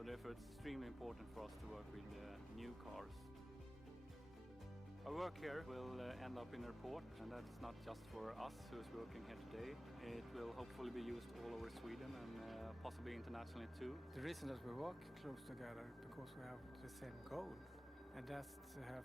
So therefore it's extremely important for us to work with new cars. Our work here will end up in a report, and that's not just for us who's working here today. It will hopefully be used all over Sweden and possibly internationally too. The reason that we work close together because we have the same goal, and that's to have